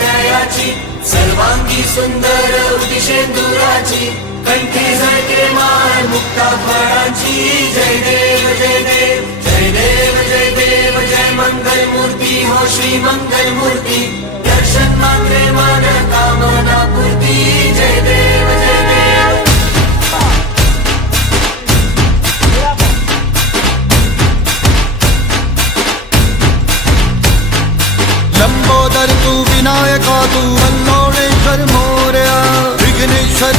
जयाची सर्वांगी सुंदर उदिशेंदुराची कंठी झळके माळ मुक्ता फळाची जय देव जय देव जय देव जय देव जय मंगल मूर्ती हो श्री मंगल मूर्ती दर्शन मात्रे मान कामना पूर्ती जय देव जय देव लंबोदर तू विनायका तू वल्लोळेश्वर मोरया विघ्नेश्वर